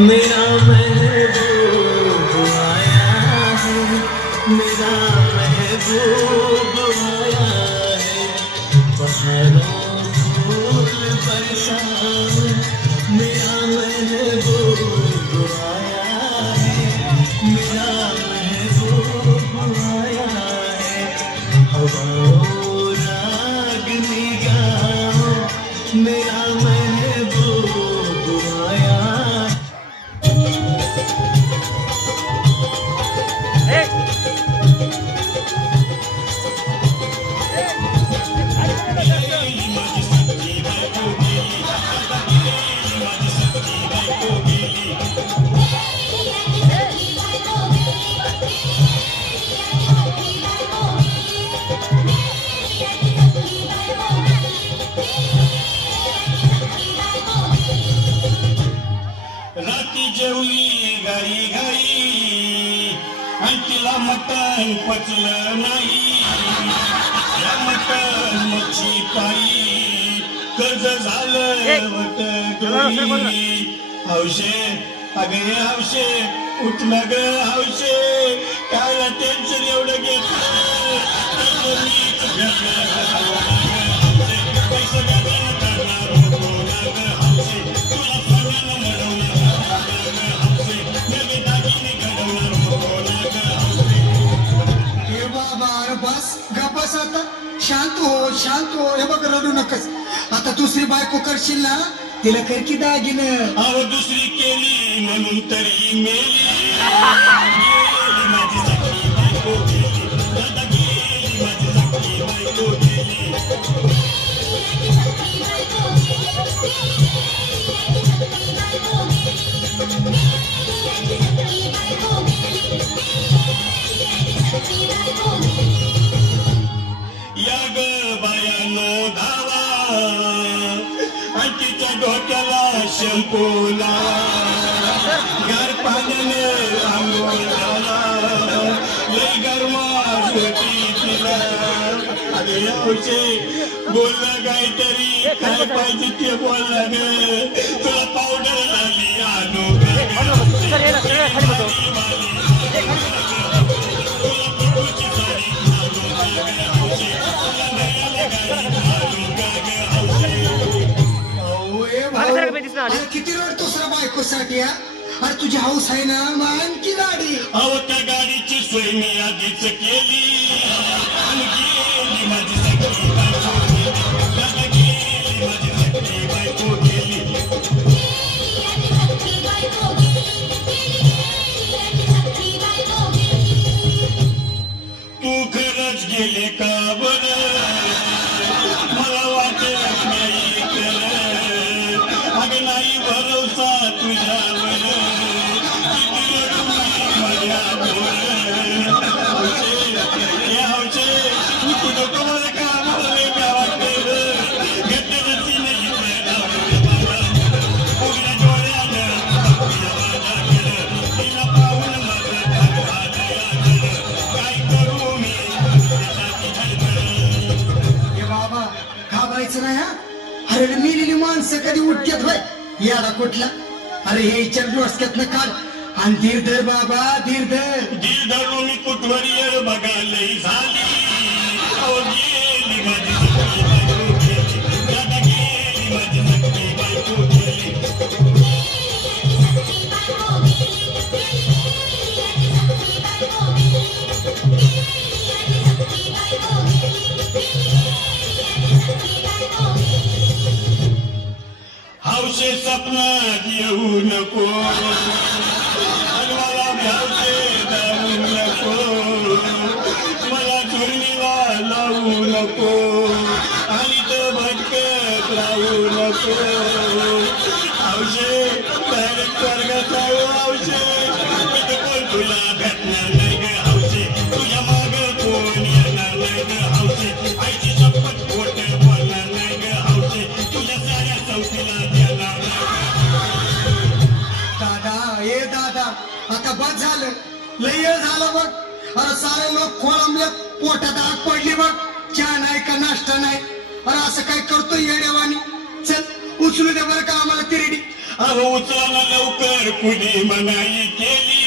मेरा महबूब आया है, मेरा महबूब आया है, बहारों फूल बरसा मेरा महबूब आया है, मेरा महबूब आया है, हवाओं रागनी गाओ मेरा महबूब आया। राती जेवली घाई घाई आणि तिला मटण पचलं नाही, या मटण मच्छी पायी कर्ज झालं वटगोरी। हौशे अगे हौशे उठलं ग हौशे, काय टेन्शन एवढं घेतलं पैसे करणार होतो ना ग हौशे, तुला सगळ्यांना मिळवणार बस गप्पस आता शांत हो हे बघ रडू नकस। आता दुसरी बायको करशील ना तिला कर की दागिनं। अहो दुसरी केली म्हणून तरी मेली, माझी सखी बायको गेली, दादा गेली माझी सखी बायको गेली। या ग बायानो धावा आणि तिच्या डोक्याला शॅम्पू लावा, गार पाण्याने आंघोळ घाला, लई गरमाट होती तिला। अरे हौशे बोललं काहीतरी, काय पाहिजे ते बोलला ग, तुला पावडर झाली आणू किती रोड दुसऱ्या बायकोसाठी? अरे तुझी हौस आहे ना मान की गाडी? अहो त्या गाडीची सोय मी आधीच केली, आणि गेली माझी सखी बायको गेली, दादा गेली माझी सखी बायको गेली। तू खरंच गेले का बरं, मला वाटेल नाही खरं, अगं नाही भरोसा तुझ्यावर, किती रडू माझ्या हौशे तू नको मला का मला का वाटेल, घेतलंच नाही उघड्या डोळ्यानं तिला पाहून माझं काय करू मी बाबा घाबरायचं नाही हा। अरे मेलेली माणसं कधी उठतात होय याला कुठला? अरे हे विचार डोसक्यातनं काढ आणि धीर धर बाबा, धीर धर। धीर धरून कुठवर येळ बघायला झाली, अहो गेली माझी सखी बायको गेली, दादा गेली माझी सखी बायको गेली। हौशे सपनात येऊ नको, मला भावते जाऊ नको, मला चुरणीला लावू नको, आणि तर भटकत राहू नको। हौशे डायरेक्ट स्वर्गात जाऊ हौशे, तिथे कोण तुला भेटणार नाही ग हौशे, तुझ्या माग कोण येणार नाही ग हौशे, आईची शपथ खोट बोलणार नाही ग हौशे, तुझ्या साऱ्या चौकीला देणार नाही। दादा ए दादा आता बस झालं, लय वेळ झाला बघ। अरे सारे लोक खोळंबलेत, पोटात आग पडली बघ, चहा नाही का नाश्ता नाही। अरे असं काय करतोय येड्यावानी? चल उचलू दे बरं का आम्हाला तिरडी। अहो उचला लवकर कुणी मनाई केली